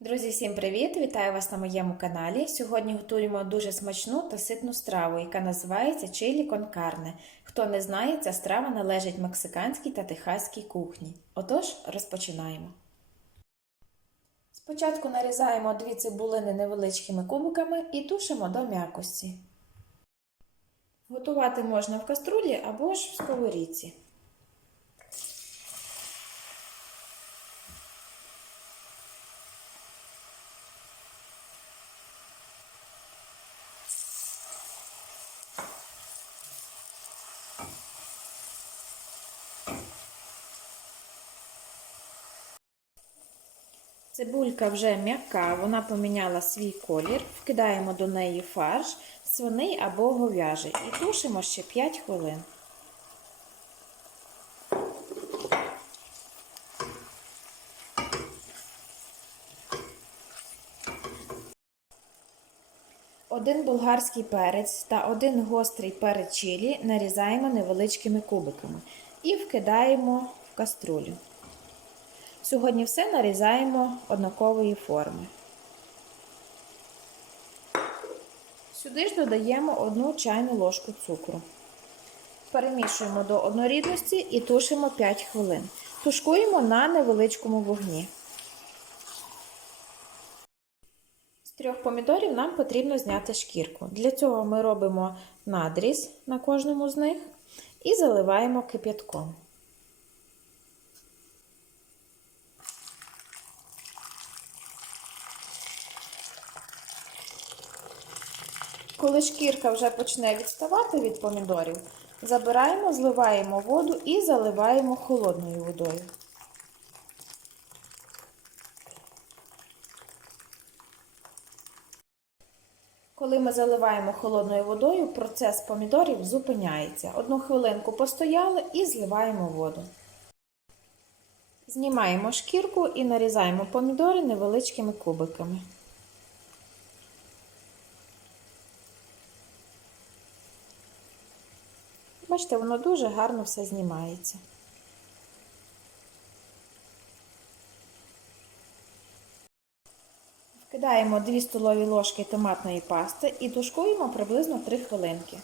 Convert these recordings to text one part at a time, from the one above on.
Друзі, всім привіт! Вітаю вас на моєму каналі. Сьогодні готуємо дуже смачну та ситну страву, яка називається чилі кон карне. Хто не знає, ця страва належить мексиканській та техаській кухні. Отож, розпочинаємо. Спочатку нарізаємо дві цибулини невеличкими кубиками і тушимо до м'якості. Готувати можна в каструлі або ж в сковорідці. Цибулька вже м'яка, вона поміняла свій колір. Вкидаємо до неї фарш, свиний або говяжий і тушимо ще 5 хвилин. Один болгарський перець та один гострий перець чилі нарізаємо невеличкими кубиками і вкидаємо в каструлю. Сьогодні все нарізаємо однакової форми. Сюди ж додаємо одну чайну ложку цукру. Перемішуємо до однорідності і тушимо 5 хвилин. Тушкуємо на невеличкому вогні. З трьох помідорів нам потрібно зняти шкірку. Для цього ми робимо надріз на кожному з них і заливаємо кип'ятком. Коли шкірка вже почне відставати від помідорів, забираємо, зливаємо воду і заливаємо холодною водою. Коли ми заливаємо холодною водою, процес помідорів зупиняється. Одну хвилинку постояли і зливаємо воду. Знімаємо шкірку і нарізаємо помідори невеличкими кубиками. Бачите, воно дуже гарно все знімається. Вкидаємо 2 столові ложки томатної пасти і тушкуємо приблизно 3 хвилинки.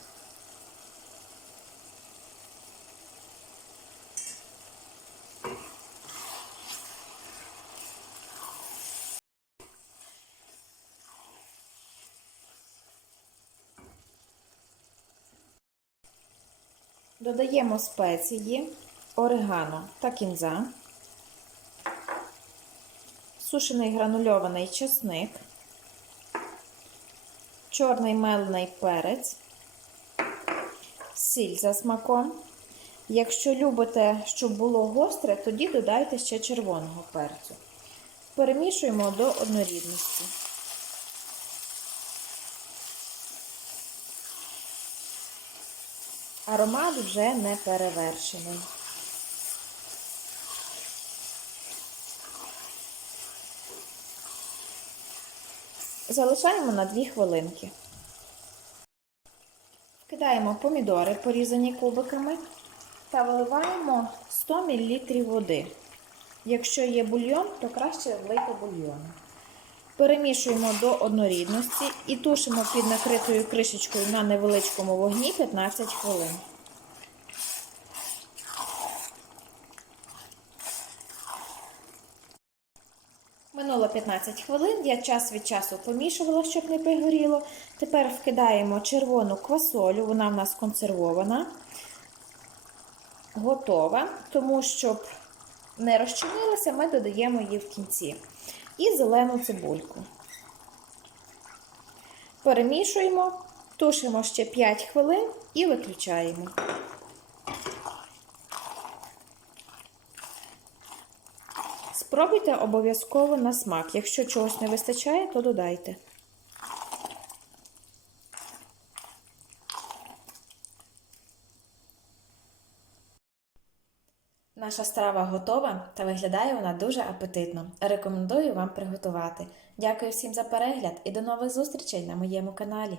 Додаємо спеції, орегано та кінза, сушений гранульований чесник, чорний мелений перець, сіль за смаком. Якщо любите, щоб було гостре, тоді додайте ще червоного перцю. Перемішуємо до однорідності. Аромат вже не перевершений. Залишаємо на 2 хвилинки. Вкидаємо помідори, порізані кубиками, та виливаємо 100 мл води. Якщо є бульйон, то краще влийте бульйон. Перемішуємо до однорідності і тушимо під накритою кришечкою на невеличкому вогні 15 хвилин. Минуло 15 хвилин, я час від часу помішувала, щоб не пригоріло. Тепер вкидаємо червону квасолю, вона в нас консервована, готова, тому щоб не розчинилася, ми додаємо її в кінці. І зелену цибульку. Перемішуємо, тушимо ще 5 хвилин і виключаємо. Спробуйте обов'язково на смак. Якщо чогось не вистачає, то додайте. Наша страва готова та виглядає вона дуже апетитно. Рекомендую вам приготувати. Дякую всім за перегляд і до нових зустрічей на моєму каналі.